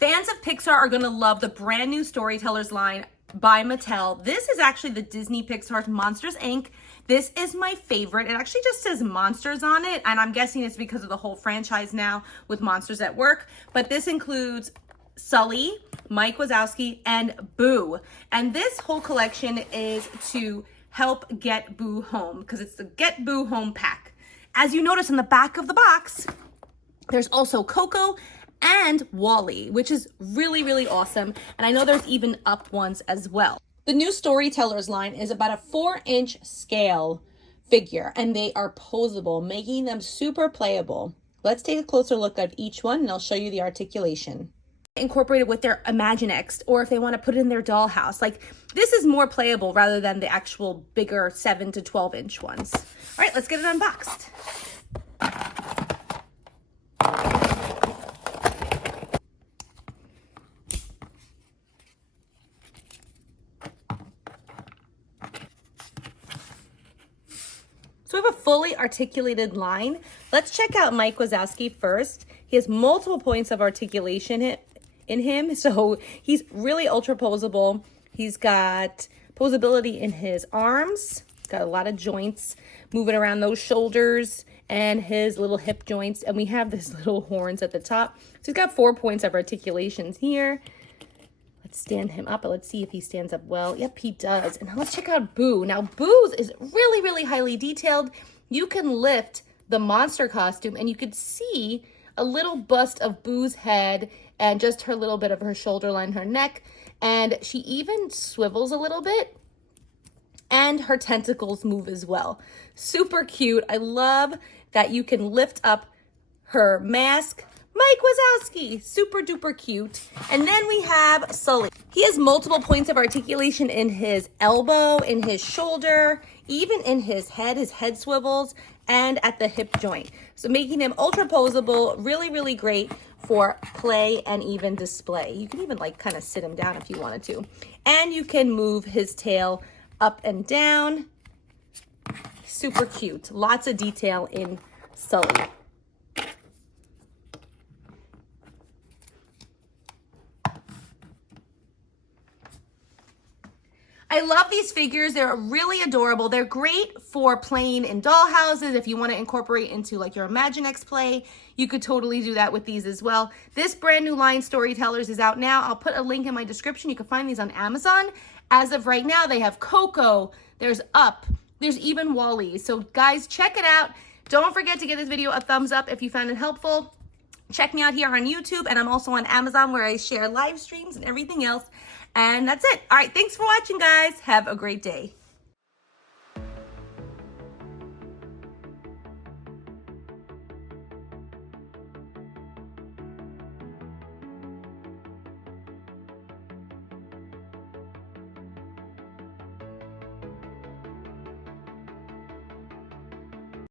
Fans of Pixar are gonna love the brand new Storytellers line by Mattel. This is actually the Disney Pixar's Monsters, Inc. This is my favorite. It actually just says Monsters on it, and I'm guessing it's because of the whole franchise now with Monsters at Work. But this includes Sully, Mike Wazowski, and Boo. And this whole collection is to help get Boo home, because it's the Get Boo Home pack. As you notice in the back of the box, there's also Coco and Wally, which is really, really awesome. And I know there's even up ones as well. The new Storytellers line is about a 4-inch scale figure, and they are posable, making them super playable. Let's take a closer look at each one, and I'll show you the articulation. Incorporate it with their Imaginext, or if they want to put it in their dollhouse. Like, this is more playable rather than the actual bigger 7 to 12-inch ones. All right, let's get it unboxed. So we have a fully articulated line. Let's check out Mike Wazowski first. He has multiple points of articulation in him, so he's really ultra posable. He's got posability in his arms. He's got a lot of joints moving around those shoulders and his little hip joints. And we have this little horns at the top. So he's got 4 points of articulations here. Let's stand him up, but let's see if he stands up well. Yep, he does. And let's check out Boo. Now, Boo's is really, really highly detailed. You can lift the monster costume and you could see a little bust of Boo's head and just her little bit of her shoulder line, her neck. And she even swivels a little bit. And her tentacles move as well. Super cute. I love that you can lift up her mask. Mike Wazowski, super duper cute. And then we have Sully. He has multiple points of articulation in his elbow, in his shoulder, even in his head swivels, and at the hip joint. So making him ultra posable, really, really great for play and even display. You can even like kind of sit him down if you wanted to. And you can move his tail up and down. Super cute. Lots of detail in Sully. I love these figures. They're really adorable. They're great for playing in doll houses. If you want to incorporate into like your Imaginext play, you could totally do that with these as well. This brand new line, Storytellers, is out now. I'll put a link in my description. You can find these on Amazon. As of right now, they have Coco, there's Up, there's even Wally. So guys, check it out. Don't forget to give this video a thumbs up if you found it helpful. Check me out here on YouTube, and I'm also on Amazon where I share live streams and everything else. And that's it. All right, thanks for watching, guys. Have a great day.